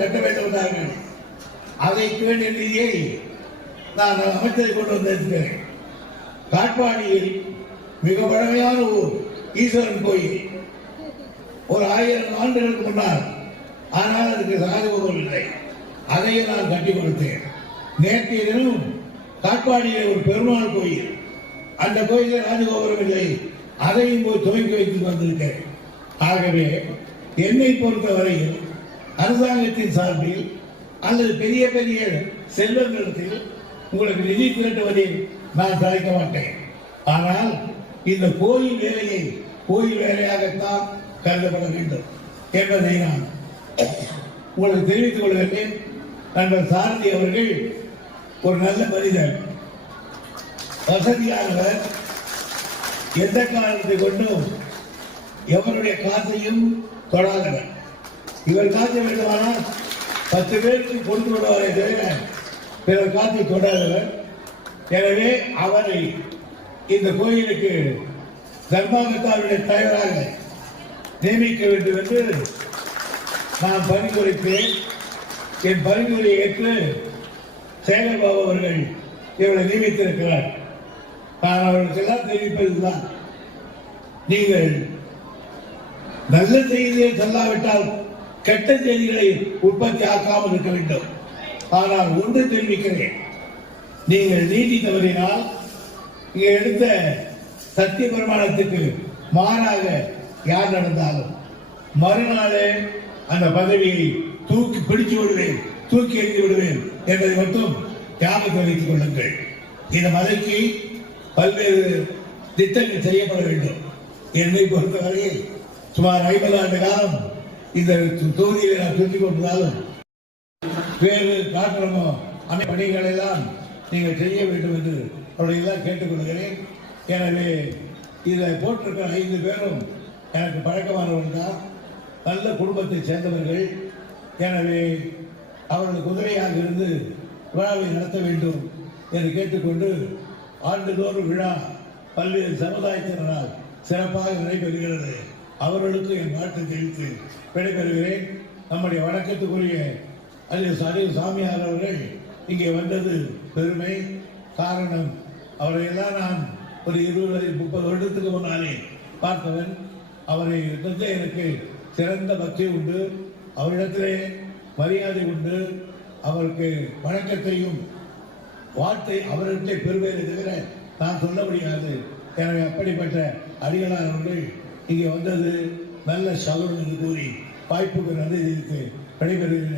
கட்ட வைத்து என்றார்கள் அதை வேண்டிய நிதியை நான் அமைச்சரை கொண்டு வந்திருக்கிறேன். காட்பாடியில் மிக பழமையான ஊர் ஈஸ்வரன் கோயில். ஒரு ஆயிரம் ஆண்டுகளுக்கு முன்னால் ஆனால் அதுக்கு ராஜகோபுரம் இல்லை. அதையும் நான் கட்டி கொடுத்தேன் நேற்றைய தினம் காட்பாடியில் ஒரு பெருமாள் கோயில். அந்த கோயிலில் ராஜகோபுரம் இல்லை. அதையும் போய் துவக்கி வைத்து வந்திருக்கிறேன் ஆகவே என்னை பொறுத்தவரையில் அரசாங்கத்தின் சார்பில் அல்லது பெரிய பெரிய செல்வங்களிடத்தில் உங்களுக்கு நிதி திரட்டுவதில் நான் தலைக்க மாட்டேன். ஆனால் இந்த கோயில் வேலையை கோயில் வேலையாகத்தான் கருதப்பட வேண்டும் என்பதை நான் உங்களுக்கு தெரிவித்துக் கொள்கிறேன் நண்பர் சாரதி அவர்கள் ஒரு நல்ல மனிதர். வசதியானவர். எந்த காரணத்தை கொண்டும் எவருடைய காசையும் தொடாதவர். இவர் காசை வேண்டுமானால் பத்து பேருக்கு கொண்டு விடுவாரே தவிர பிறர் காசை தொடாதவர் எனவே அவரை இந்த கோயிலுக்கு தர்மாகத்தாருடைய தலைவராக நியமிக்க வேண்டும் என்று நான் பரிந்துரைத்தேன் என் பரிந்துரை ஏற்று சேகர்பாபு அவர்கள் இவரை நியமித்திருக்கிறார். நான் அவர்களுக்கெல்லாம் தெரிவிப்பதுதான். நீங்கள் நல்ல செய்தியை சொல்லாவிட்டால் கெட்ட செய்திகளை உற்பத்தி ஆக்காமல் இருக்க வேண்டும். ஆனால் ஒன்று தெரிவிக்கிறேன். நீங்கள் நீதி தவறினால் இங்க எடுத்த சத்திய பிரமாணத்துக்கு மாறாக யார் நடந்தாலும் மறுநாளே அந்த பதவியை தூக்கி பிடிச்சு விடுவேன் தூக்கி எறிந்து விடுவேன் என்பதை மட்டும் ஞாபகம் வைத்துக் கொள்ளுங்கள். இந்த மலைக்கு பல்வேறு திட்டங்கள் செய்யப்பட வேண்டும். என்னை பொறுத்தவரையில் சுமார் ஐம்பது ஆண்டு காலம் இந்த தொகுதியை நான் சொல்லிக் கொண்டிருந்தாலும் வேறு காற்றமோ அந்த பணிகளை எல்லாம் நீங்கள் செய்ய வேண்டும் என்று அவர்களெல்லாம் கேட்டுக்கொள்கிறேன் எனவே இதில் போட்டிருக்கிற ஐந்து பேரும் எனக்கு பழக்கமானவர்கள் தான் நல்ல குடும்பத்தை சேர்ந்தவர்கள் எனவே அவர்கள் குதிரையாக இருந்து விழாவை நடத்த வேண்டும் என்று கேட்டுக்கொண்டு ஆண்டுதோறும் விழா பல்வேறு சமுதாயத்தினரால் சிறப்பாக நடைபெறுகிறது அவர்களுக்கு என் வாழ்த்து தெரிவித்து விடைபெறுகிறேன். நம்முடைய வணக்கத்துக்குரிய அல்லது சரி சாமியார் அவர்கள் இங்கே வந்தது பெருமை. காரணம் அவரை எல்லாம் நான் ஒரு இருபது முப்பது வருடத்துக்கு முன்னாலே பார்த்தவன். அவரை இருந்த எனக்கு சிறந்த பக்தி உண்டு. அவரிடத்திலே மரியாதை உண்டு. அவருக்கு வணக்கத்தையும் வார்த்தை அவர்கிட்ட பெறுவேன் தவிர நான் சொல்ல முடியாது. எனவே அப்படிப்பட்ட அடிகளார் அவர்கள் இங்கே வந்தது நல்ல சகோதரன் என்று கூறி வாய்ப்புகள் வந்து தெரிவித்து விடைபெறுகிறேன்.